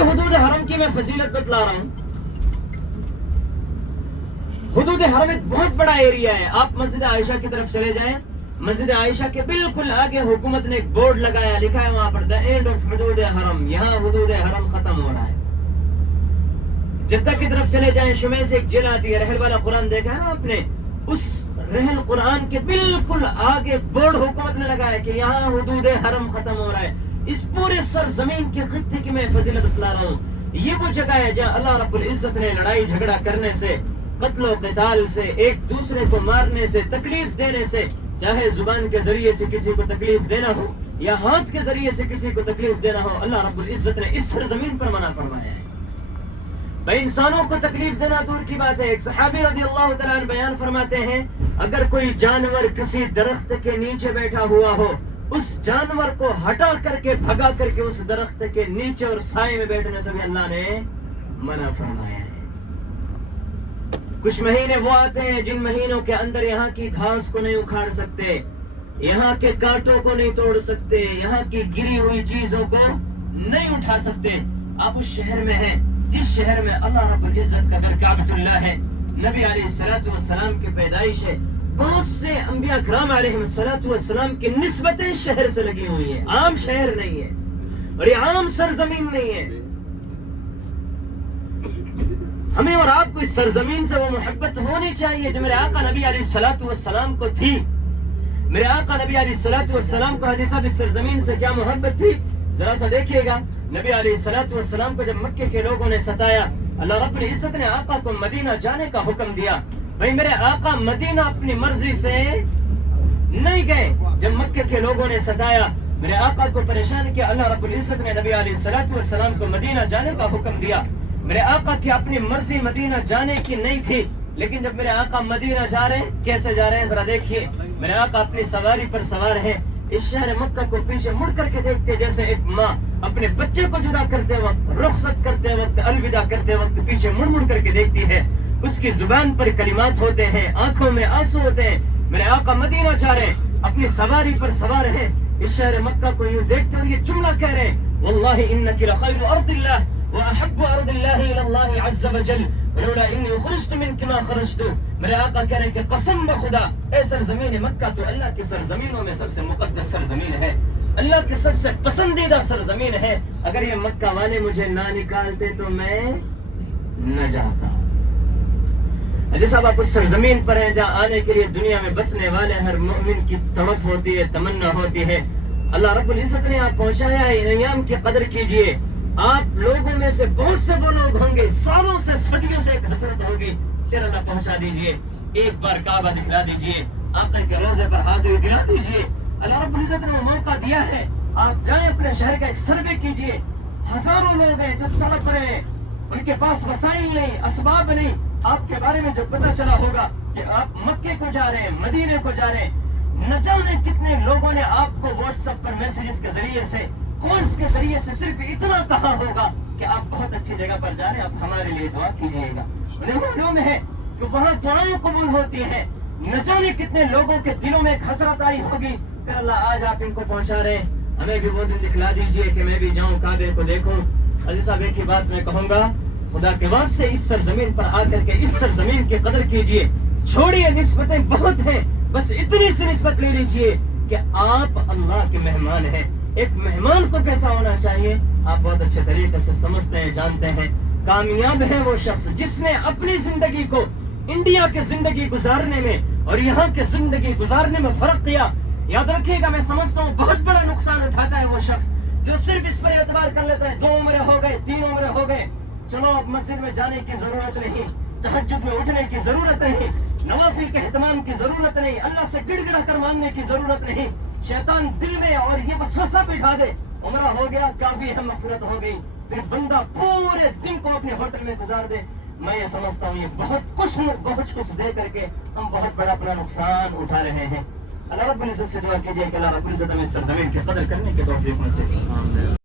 ابھی حدود حرم کی میں فضیلت بتلا رہا ہوں. حدود حرم ایک بہت بڑا ایریا ہے. آپ مسجد عائشہ کی طرف چلے جائیں, مسجد عائشہ کے بالکل آگے حکومت نے ایک بورڈ لگایا, لکھا ہے وہاں پر دا اینڈ آف حدود حرم, یہاں حدود حرم ختم ہو رہا ہے. جدہ کی طرف چلے جائیں, شمع سے ایک جھیل آتی ہے, رحل والا قرآن دیکھا ہے نا آپ نے, اس رحل قرآن کے بالکل آگے بورڈ حکومت نے لگایا کہ یہاں حدود حرم ختم ہو رہا ہے. اس پورے سرزمین کے خطے کی میں فضیلت بتلا رہا ہوں. یہ وہ جگہ ہے جہاں اللہ رب العزت نے لڑائی جھگڑا کرنے سے, قتل و قتال سے, ایک دوسرے کو مارنے سے, تکلیف دینے سے, چاہے زبان کے ذریعے سے کسی کو تکلیف دینا ہو یا ہاتھ کے ذریعے سے کسی کو تکلیف دینا ہو, اللہ رب العزت نے اس سرزمین پر منع فرمایا ہے. بھائی انسانوں کو تکلیف دینا دور کی بات ہے. ایک صحابی رضی اللہ تعالیٰ عنہ بیان فرماتے ہیں, اگر کوئی جانور کسی درخت کے نیچے بیٹھا ہوا ہو, اس جانور کو ہٹا کر کے بھگا کر کے اس درخت کے نیچے اور سائے میں بیٹھنے سے بھی اللہ نے منع فرمایا ہے. کچھ مہینے وہ آتے ہیں جن مہینوں کے اندر یہاں کی گھاس کو نہیں اکھاڑ سکتے, یہاں کے کانٹوں کو نہیں توڑ سکتے, یہاں کی گری ہوئی چیزوں کو نہیں اٹھا سکتے. آپ اس شہر میں ہیں جس شہر میں اللہ رب العزت کا گھر کعبۃ اللہ ہے, نبی علیہ الصلوۃ والسلام کی پیدائش ہے, بہت سے انبیاء کرام علیہ الصلوۃ والسلام کی نسبتیں شہر سے لگی ہوئی ہیں. عام شہر نہیں ہے اور یہ عام سرزمین نہیں ہے. ہمیں اور آپ کو اس سرزمین سے وہ محبت ہونی چاہیے جو میرے آقا نبی علیہ الصلوۃ والسلام کو تھی. میرے آقا نبی علیہ الصلوۃ والسلام کو حدیث اس سرزمین سے کیا محبت تھی, ذرا سا دیکھیے گا. نبی علیہ الصلوۃ والسلام کو جب مکے کے لوگوں نے ستایا, اللہ رب العزت نے آقا کو مدینہ جانے کا حکم دیا. بھائی میرے آقا مدینہ اپنی مرضی سے نہیں گئے. جب مکے کے لوگوں نے ستایا, میرے آقا کو پریشان کیا, اللہ رب العزت نے نبی علیہ الصلوۃ والسلام کو مدینہ جانے کا حکم دیا. میرے آقا کی اپنی مرضی مدینہ جانے کی نہیں تھی, لیکن جب میرے آقا مدینہ جا رہے ہیں, کیسے جا رہے ہیں ذرا دیکھیے. میرے آقا اپنی سواری پر سوار ہیں, اس شہر مکہ کو پیچھے مڑ کر کے دیکھتے جیسے ایک ماں اپنے بچے کو جدا کرتے وقت, رخصت کرتے وقت, الوداع کرتے وقت پیچھے مڑ مڑ کر کے دیکھتی ہے. اس کی زبان پر کلمات ہوتے ہیں, آنکھوں میں آنسو ہوتے ہیں. میرے آقا مدینہ جا رہے ہیں, اپنی سواری پر سوار ہیں, اس شہر مکہ کو یوں دیکھتے اور یہ جملہ کہہ رہے ہیں, واللہ انک لخیر ارض اللہ واحب ارض اللہ الی اللہ عز وجل ولولا انی خرجت منک ما خرجت. میرے آقا کہہ رہے ہیں کہ قسم بخدا, اے سرزمین مکہ تو اللہ کی سرزمینوں میں سب سے مقدس سرزمین ہے, اللہ کی سب سے پسندیدہ سرزمین ہے. اگر یہ مکہ والے مجھے نہ نکالتے تو میں نہ جاتا. جیسا آپ اس سرزمین پر ہیں جہاں آنے کے لیے دنیا میں بسنے والے ہر مومن کی طمع ہوتی ہے, تمنا ہوتی ہے. اللہ رب العزت نے آپ پہنچایا ہے, ایام کی قدر کیجئے. آپ لوگوں میں سے بہت سے وہ لوگ ہوں گے, سالوں سے صدیوں سے ایک حسرت ہوگی, پھر اللہ پہنچا دیجئے. ایک بار کعبہ دکھلا دیجئے, آقا کے روزے پر حاضری دلا دیجئے. اللہ رب العزت نے وہ موقع دیا ہے, آپ جائیں اپنے شہر کا ایک سروے کیجئے. ہزاروں لوگ ہیں جو تڑپ رہے ہیں, ان کے پاس وسائل نہیں, اسباب نہیں. آپ کے بارے میں جب پتہ چلا ہوگا کہ آپ مکے کو جا رہے ہیں, مدینے کو جا رہے ہیں, نہ جانے کتنے لوگوں نے آپ کو واٹس ایپ پر میسیجز کے ذریعے سے, کالز کے ذریعے سے صرف اتنا کہا ہوگا کہ آپ بہت اچھی جگہ پر جا رہے ہیں, آپ ہمارے لیے دعا کیجیے گا. انہیں معلوم ہے کہ وہاں دعائیں قبول ہوتی ہیں. نہ جانے کتنے لوگوں کے دلوں میں ایک حسرت آئی ہوگی, پھر اللہ آج آپ ان کو پہنچا رہے ہیں. ہمیں بھی وہ دن دکھلا دیجیے کہ میں بھی جاؤں, کعبے کو دیکھوں. عزیز صاحب ایک ہی بات میں کہوں گا, خدا کے واسطے اس سرزمین پر آ کر کے اس سرزمین کی قدر کیجئے. چھوڑیے نسبتیں بہت ہیں, بس اتنی سی نسبت لے لیجئے کہ آپ اللہ کے مہمان ہیں. ایک مہمان کو کیسا ہونا چاہیے آپ بہت اچھے طریقے سے سمجھتے ہیں, جانتے ہیں. کامیاب ہے وہ شخص جس نے اپنی زندگی کو انڈیا کے زندگی گزارنے میں اور یہاں کے زندگی گزارنے میں فرق کیا. یاد رکھیے گا, میں سمجھتا ہوں بہت بڑا نقصان اٹھاتا ہے وہ شخص جو صرف اس پر اعتبار کر لیتا ہے, 2 عمریں ہو گئے, 3 عمریں ہو گئے, چلو اب مسجد میں جانے کی ضرورت نہیں, تہجد میں اٹھنے کی ضرورت نہیں, نوافل کے اہتمام کی ضرورت نہیں, اللہ سے گڑ گڑا کر مانگنے کی ضرورت نہیں. شیطان دل میں اور یہ وسوسہ بٹھا دے, عمرہ ہو گیا, کافی ہے, مغفرت ہو گئی, پھر بندہ پورے دن کو اپنے ہوٹل میں گزار دے. میں یہ سمجھتا ہوں یہ بہت کچھ دے کر کے ہم بہت بڑا اپنا نقصان اٹھا رہے ہیں. اللہ رب العزت سے دعا کیجیے کہ اللہ رب العزت ہمیں سرزمین کی قدر کرنے کی توفیق نصیب فرمائے.